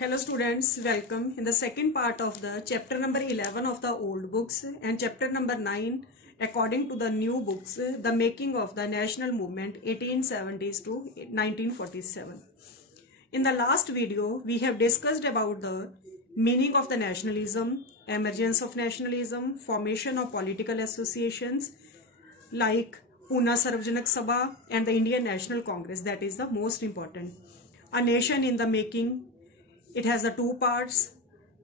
Hello students, welcome in the second part of the chapter number 11 of the old books and chapter number 9 according to the new books, the making of the national movement 1870s to 1947. In the last video, we have discussed about the meaning of the nationalism, emergence of nationalism, formation of political associations like Pune Sarvajanik Sabha and the Indian National Congress. That is the most important. A nation in the making. It has the two parts,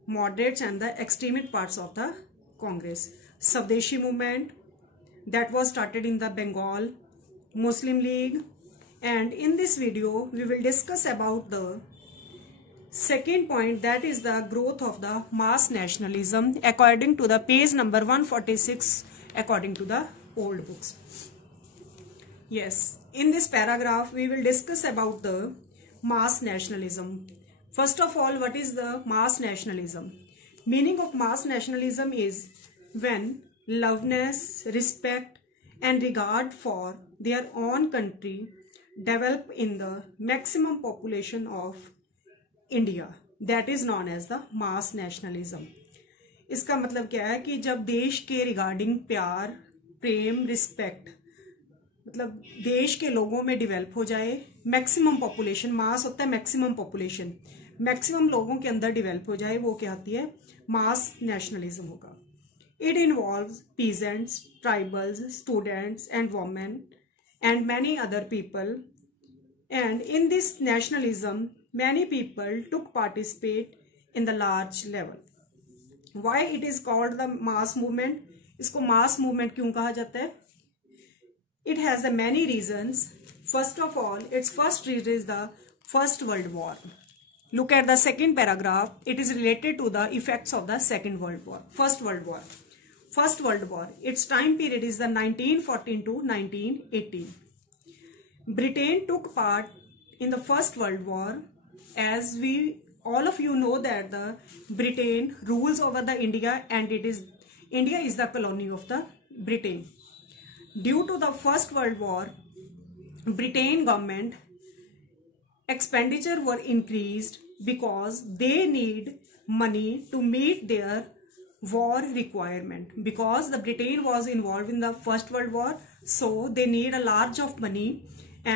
moderates and the extremist parts of the Congress. Swadeshi movement that was started in the Bengal, Muslim League, and in this video we will discuss about the second point, that is the growth of the mass nationalism according to the page number 146 according to the old books. Yes, in this paragraph we will discuss about the mass nationalism. First of all, what is the mass nationalism? Meaning of mass nationalism is when loveness, respect and regard for their own country develop in the maximum population of India. That is known as the mass nationalism. इसका मतलब क्या है कि जब देश के regarding प्यार, प्रेम, respect मतलब देश के लोगों में डेवलप हो जाए, मैक्सिमम पॉपुलेशन, मास होता है मैक्सिमम पॉपुलेशन, मैक्सिमम लोगों के अंदर डेवलप हो जाए, वो क्या होती है? मास नेशनलिज्म होगा. It involves peasants, tribals, students and women and many other people, and in this nationalism many people took participate in the large level. Why it is called the mass movement? इसको mass movement क्यों कहा जाता है? It has the many reasons. First of all, its first reason is the First World War. Look at the second paragraph. It is related to the effects of the Second World War. First World War. First World War. Its time period is the 1914 to 1918. Britain took part in the First World War. As we all of you know that the Britain rules over the India, and India is the colony of the Britain. Due to the First World War, Britain government expenditure were increased because they need money to meet their war requirement. Because the Britain was involved in the First World War, so they need a large of money,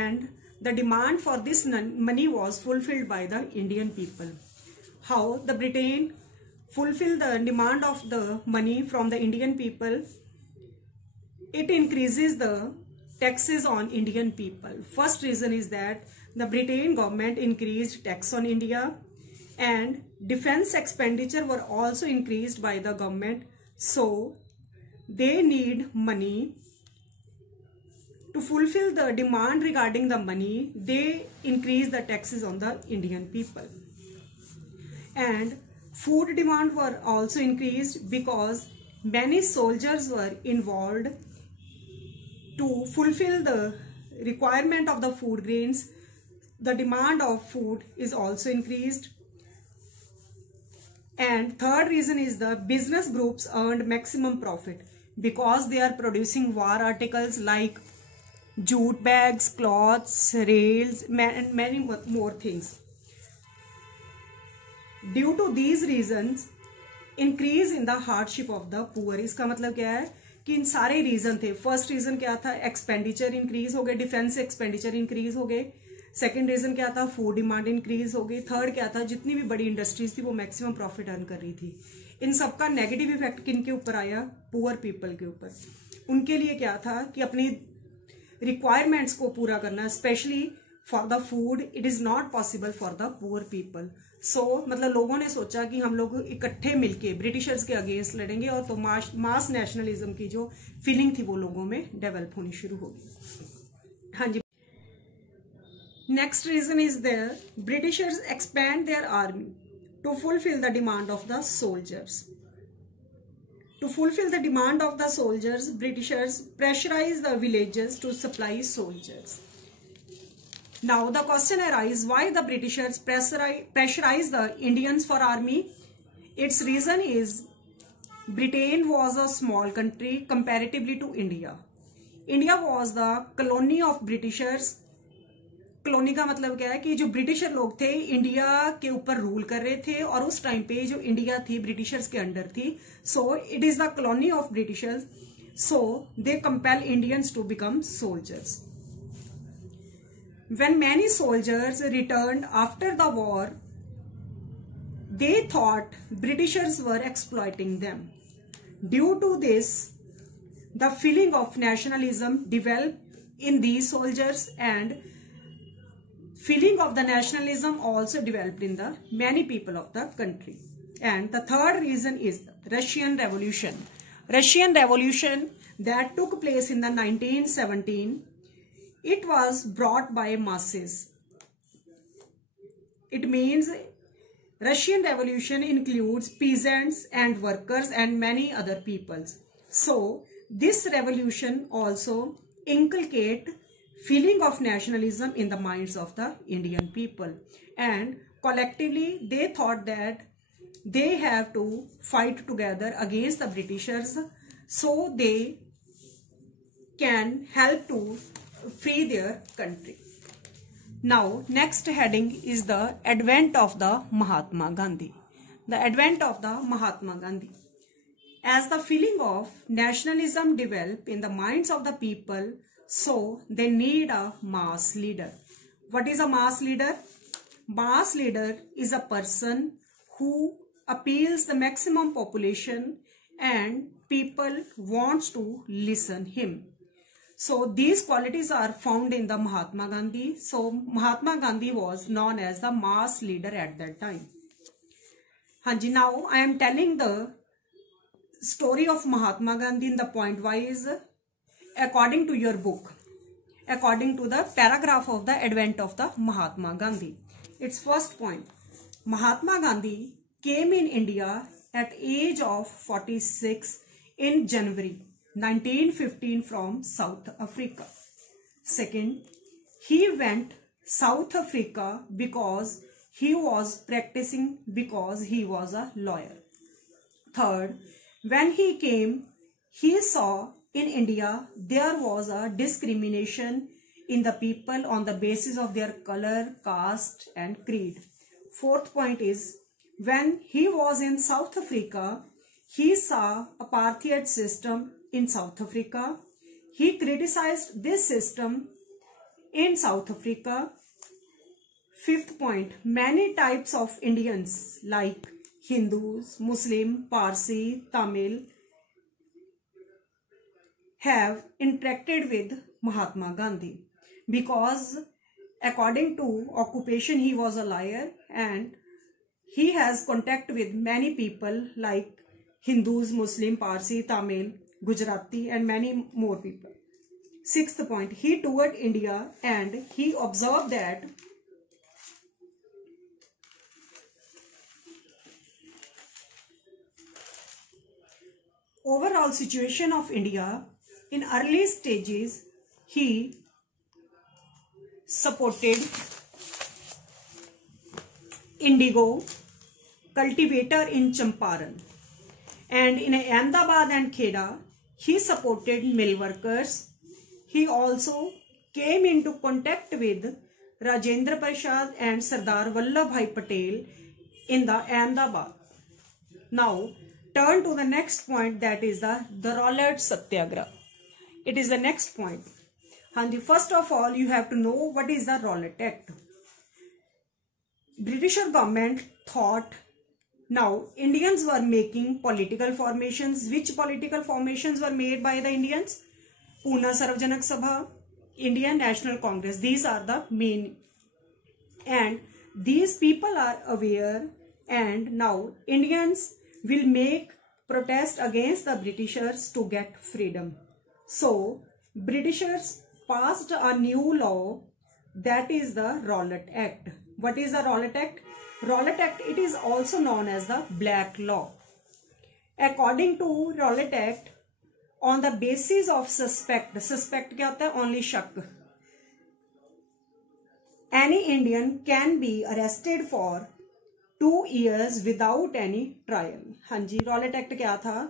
and the demand for this money was fulfilled by the Indian people. How the Britain fulfilled the demand of the money from the Indian people? It increases the taxes on Indian people. First reason is that the Britain government increased tax on India, and defense expenditure were also increased by the government. So they need money to fulfill the demand regarding the money. They increase the taxes on the Indian people, and food demand were also increased because many soldiers were involved. To fulfill the requirement of the food grains, the demand of food is also increased. And third reason is the business groups earned maximum profit because they are producing war articles like jute bags, cloths, rails, and many more things. Due to these reasons, increase in the hardship of the poor. इसका मतलब क्या है कि इन सारे reason थे. First reason क्या था? Expenditure increase हो गए, डिफेंस एक्सपेंडिचर इंक्रीज हो गए. सेकंड रीजन क्या था? फूड डिमांड इंक्रीज हो गई. थर्ड क्या था? जितनी भी बड़ी इंडस्ट्रीज थी वो मैक्सिमम प्रॉफिट अर्न कर रही थी. इन सबका नेगेटिव इफेक्ट किन के ऊपर आया? पुअर पीपल के ऊपर. उनके लिए क्या था कि अपनी रिक्वायरमेंट्स को पूरा करना, specially for the food, it is not possible for the poor people. So मतलब लोगों ने सोचा कि हम लोग इकट्ठे मिलके ब्रिटिशर्स के अगेंस्ट लड़ेंगे, और तो मास नेशनलिज्म की जो फीलिंग थी वो लोगों में डेवलप होनी शुरू होगी. हाँ जी. Next reason is there, Britishers expand their army to fulfill the demand of the soldiers. To fulfill the demand of the soldiers, Britishers pressurized the villages to supply soldiers. Now the question arises, why the Britishers pressurize the Indians for army? Its reason is Britain was a small country comparatively to India. India was the colony of Britishers. Colony का मतलब क्या है कि जो britisher लोग थे India के ऊपर रूल कर रहे थे और उस टाइम पे जो इंडिया थी ब्रिटिशर्स के अंडर थी. So it is the colony of Britishers. So they compel Indians to become soldiers. When many soldiers returned after the war, they thought Britishers were exploiting them. Due to this, the feeling of nationalism developed in these soldiers, and feeling of the nationalism also developed in the many people of the country. And the third reason is the Russian Revolution. Russian Revolution that took place in the 1917. It was brought by masses. It means Russian Revolution includes peasants and workers and many other peoples. So this revolution also inculcate feeling of nationalism in the minds of the Indian people, and collectively they thought that they have to fight together against the Britishers so they can help to free their country. Now next heading is the advent of the Mahatma Gandhi. The advent of the Mahatma Gandhi. As the feeling of nationalism develop in the minds of the people, so they need a mass leader. What is a mass leader? Mass leader is a person who appeals the maximum population and people wants to listen him. So these qualities are found in the Mahatma Gandhi. So Mahatma Gandhi was known as the mass leader at that time. Hanji, now I am telling the story of Mahatma Gandhi in the point wise according to your book, according to the paragraph of the advent of the Mahatma Gandhi. Its first point, Mahatma Gandhi came in India at age of 46 in January 1915 from South Africa. Second, he went South Africa because he was practicing, because he was a lawyer. Third, when he came, he saw in India there was a discrimination in the people on the basis of their color, caste and creed. Fourth point is, when he was in South Africa, he saw apartheid system in South Africa. He criticized this system in South Africa. Fifth point, many types of Indians like Hindus, Muslim, Parsi, Tamil have interacted with Mahatma Gandhi because according to occupation he was a lawyer, and he has contact with many people like Hindus, Muslim, Parsi, Tamil, Gujarati and many more people. Sixth point, he toured India and he observed that overall situation of India in early stages. He supported indigo cultivator in Champaran, and in Ahmedabad and Kheda he supported mill workers. He also came into contact with Rajendra Prasad and Sardar Vallabhbhai Patel in the Ahmedabad. Now turn to the next point, that is the Rowlatt Satyagraha. It is the next point. And first of all you have to know what is the Rowlatt Act. British government thought now Indians were making political formations. Which political formations were made by the Indians? Pune Sarvajanak Sabha, Indian National Congress. These are the main, and these people are aware, and now Indians will make protest against the Britishers to get freedom. So Britishers passed a new law, that is the Rowlatt Act. What is the Rowlatt Act? Rowlatt Act, it is also known as the Black Law. According to Rowlatt Act, on the basis of suspect क्या होता है? Only शक. Any Indian can be arrested for 2 years without any trial. हाँ जी, Rowlatt Act क्या था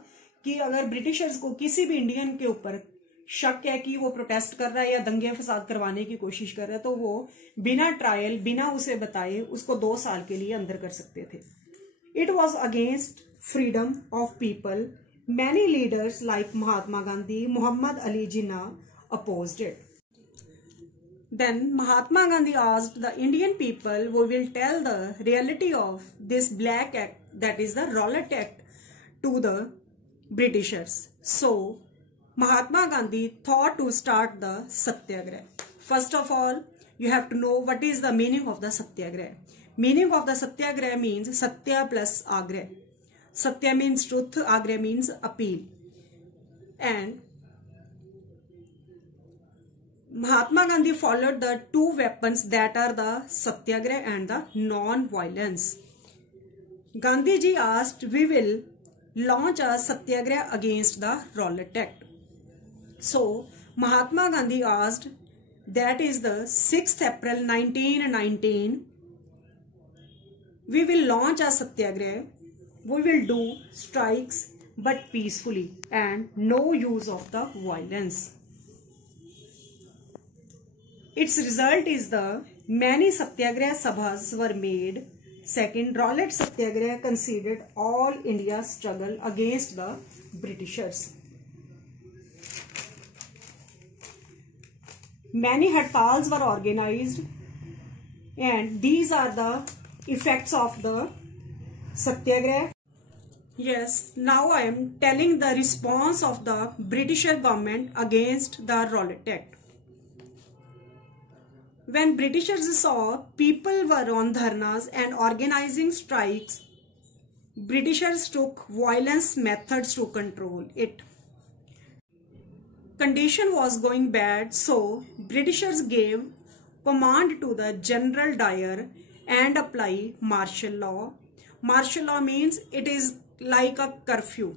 कि अगर Britishers को किसी भी इंडियन के ऊपर शक है कि वो प्रोटेस्ट कर रहा है या दंगे फसाद करवाने की कोशिश कर रहा है, तो वो बिना ट्रायल, बिना उसे बताए उसको 2 साल के लिए अंदर कर सकते थे. It was against freedom of people. Many leaders like Mahatma Gandhi, Mohammed Ali Jinnah opposed it. Then Mahatma Gandhi asked the Indian people, we will tell the reality of this black act, that is the Rowlatt Act, to the Britishers. So Mahatma Gandhi thought to start the Satyagraha. First of all, you have to know what is the meaning of the Satyagraha. Meaning of the Satyagraha means Satya plus Agraha. Satya means truth, Agraha means appeal. And Mahatma Gandhi followed the 2 weapons, that are the Satyagraha and the non-violence. Gandhi ji asked, we will launch a Satyagraha against the Rowlatt Act. So Mahatma Gandhi asked, that is the 6th April 1919, we will launch a Satyagraha. We will do strikes but peacefully and no use of the violence. Its result is the many Satyagraha Sabhas were made. Second, Rowlatt Satyagraha considered all India's struggle against the Britishers. Many hartals were organized, and these are the effects of the Satyagraha. Yes, now I am telling the response of the British government against the Rowlatt Act. When Britishers saw people were on dharnas and organizing strikes, Britishers took violence methods to control it. Condition was going bad, so Britishers gave command to the General Dyer and apply martial law. Martial law means it is like a curfew.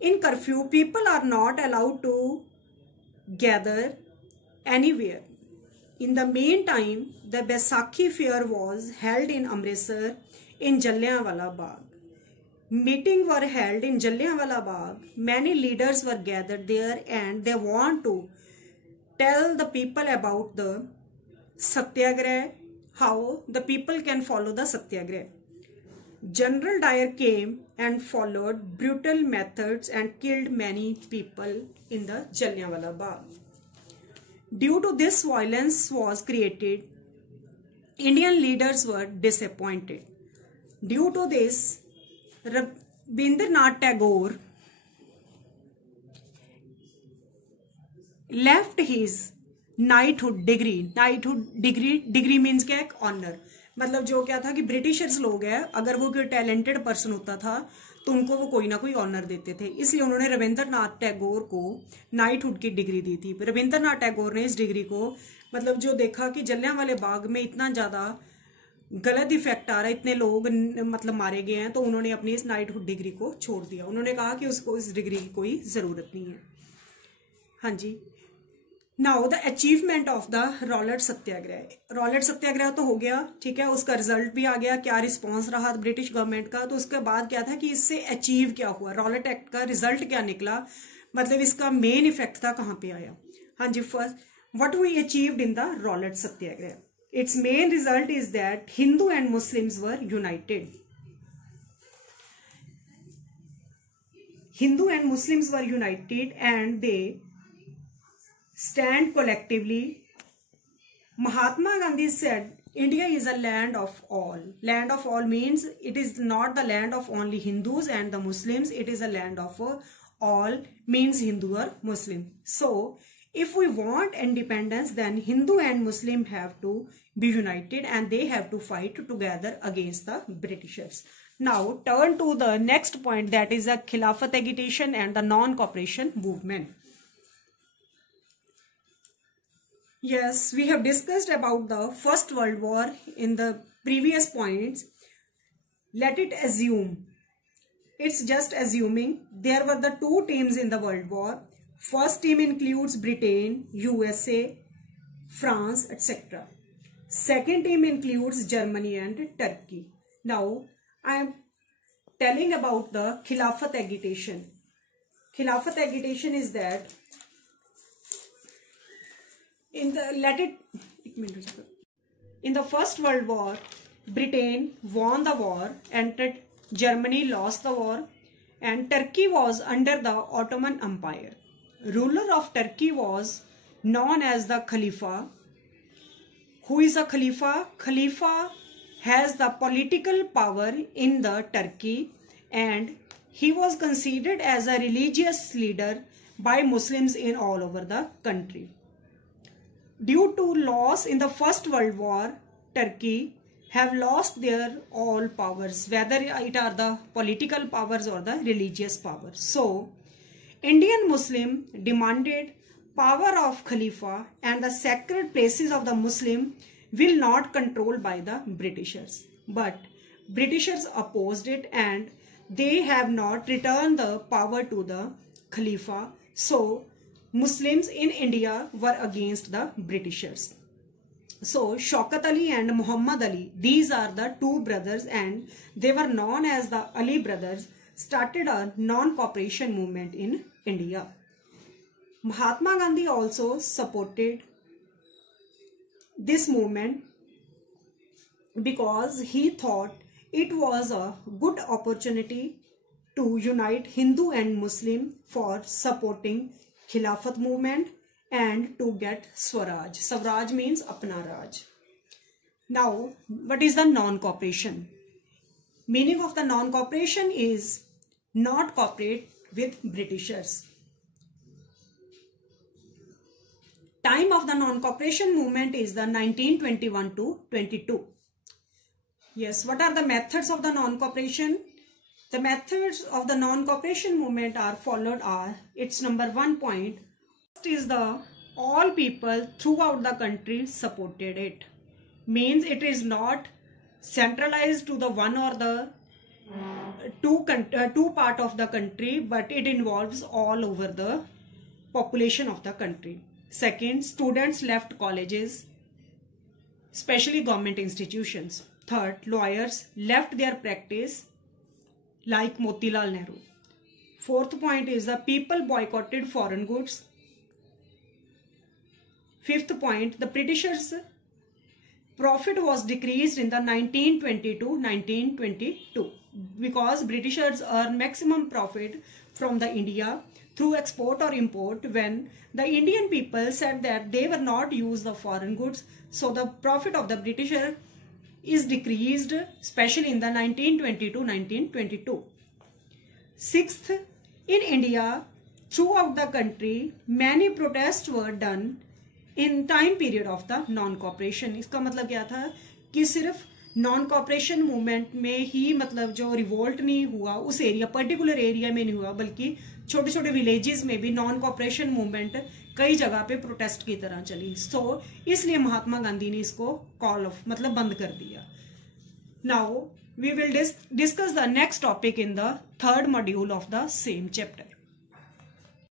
In curfew, people are not allowed to gather anywhere. In the meantime, the Baisakhi fair was held in Amritsar in Jallianwala Bagh. Meetings were held in Jallianwala Bagh. Many leaders were gathered there and they want to tell the people about the Satyagraha, how the people can follow the Satyagraha. General Dyer came and followed brutal methods and killed many people in the Jallianwala Bagh. Due to this violence was created, Indian leaders were disappointed. Due to this, Rabindranath Tagore left his knighthood degree. Knighthood degree means क्या? Honour. मतलब जो क्या था कि Britishers लोग हैं, अगर वो कोई टैलेंटेड पर्सन होता था तो उनको वो कोई ना कोई ऑनर देते थे, इसलिए उन्होंने रविंद्रनाथ टैगोर को नाइटहुड की डिग्री दी थी. रविंद्रनाथ टैगोर ने इस डिग्री को, मतलब जो देखा कि जलियांवाले बाग में इतना ज़्यादा गलत इफेक्ट आ रहा है, इतने लोग मतलब मारे गए हैं, तो उन्होंने अपनी इस नाइटहुड डिग्री को छोड़ दिया. उन्होंने कहा कि उसको इस डिग्री की कोई ज़रूरत नहीं है. हाँ जी. Now the achievement of the Rowlatt Satyagraha. Rowlatt Satyagraha तो हो गया, ठीक है, उसका रिजल्ट भी आ गया, क्या रिस्पांस रहा ब्रिटिश गवर्नमेंट का. तो उसके बाद क्या था कि इससे अचीव क्या हुआ, रॉलेट एक्ट का रिजल्ट क्या निकला, मतलब इसका मेन इफेक्ट था कहाँ पे आया. हाँ जी. First, what we achieved in the Rowlatt Satyagraha. Its main result is that Hindu and Muslims were united. Hindu and Muslims were united and they stand collectively. Mahatma Gandhi said, India is a land of all. Land of all means it is not the land of only Hindus and the Muslims. It is a land of all, means Hindu or Muslim. So, if we want independence, then Hindu and Muslim have to be united and they have to fight together against the Britishers. Now, turn to the next point, that is the Khilafat agitation and the non-cooperation movement. Yes, we have discussed about the First World War in the previous points. Let it assume, it's just assuming, there were the two teams in the World War. First team includes Britain, USA, France, etc. Second team includes Germany and Turkey. Now, I am telling about the Khilafat agitation. Khilafat agitation is that in the First World War, Britain won the war and Germany lost the war, and Turkey was under the Ottoman Empire. Ruler of Turkey was known as the Khalifa. Who is a Khalifa? Khalifa has the political power in the Turkey, and he was considered as a religious leader by Muslims in all over the country. Due to loss in the First World War, Turkey have lost their all powers, whether it are the political powers or the religious powers. So, Indian Muslim demanded power of Khalifa, and the sacred places of the Muslim will not controlled by the Britishers. But Britishers opposed it, and they have not returned the power to the Khalifa. So Muslims in India were against the Britishers. So Shaukat Ali and Muhammad Ali, these are the two brothers, and they were known as the Ali brothers, started a non-cooperation movement in India. Mahatma Gandhi also supported this movement because he thought it was a good opportunity to unite Hindu and Muslim for supporting Khilafat movement and to get Swaraj. Swaraj means Apna Raj. Now, what is the non-cooperation? Meaning of the non-cooperation is not cooperate with Britishers. Time of the non-cooperation movement is the 1921 to 22. Yes, what are the methods of the non-cooperation? The methods of the non-cooperation movement are followed are, its number 1 point. First is the all people throughout the country supported it. Means it is not centralized to the one or the two part of the country, but it involves all over the population of the country. Second, students left colleges, especially government institutions. Third, lawyers left their practice like Motilal Nehru. Fourth point is the people boycotted foreign goods. Fifth point, the Britishers' profit was decreased in the 1920 to 1922 because Britishers earn maximum profit from the India through export or import, when the Indian people said that they were not use the foreign goods. So the profit of the Britisher is decreased, especially in the 1920 to 1922. Sixth, in India, throughout the country, many protests were done in time period of the non-cooperation. इसका मतलब क्या था कि सिर्फ non cooperation movement में ही मतलब जो revolt नहीं हुआ उस एरिया पर्टिकुलर एरिया में नहीं हुआ, बल्कि छोटे छोटे विलेजेस में भी नॉन कॉपरेशन मूवमेंट कई जगह पे प्रोटेस्ट की तरह चली. सो इसलिए महात्मा गांधी ने इसको कॉल ऑफ मतलब बंद कर दिया. Now we will discuss the next topic in the third module of the same chapter.